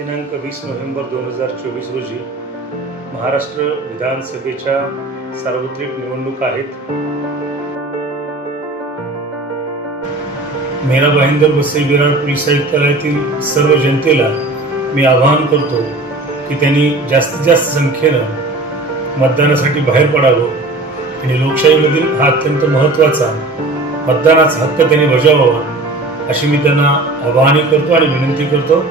दिनांक 20 नोव्हेंबर 2024 रोजी महाराष्ट्र विधानसभेच्या सार्वत्रिक निवडणुका आहेत। मेरा भाईंदर वसई विरार पोलीस आयुक्तालयातील सर्व जनतेला मी आवाहन करतो की त्यांनी जास्तीत जास्त संख्येनं मतदानासाठी बाहेर पडावं आणि लोकशाहीमधील हा अत्यंत महत्त्वाचा मतदानाचा हक्क त्यांनी बजावावा अशी मी त्यांना आवाहन करतो आणि विनंती करतो।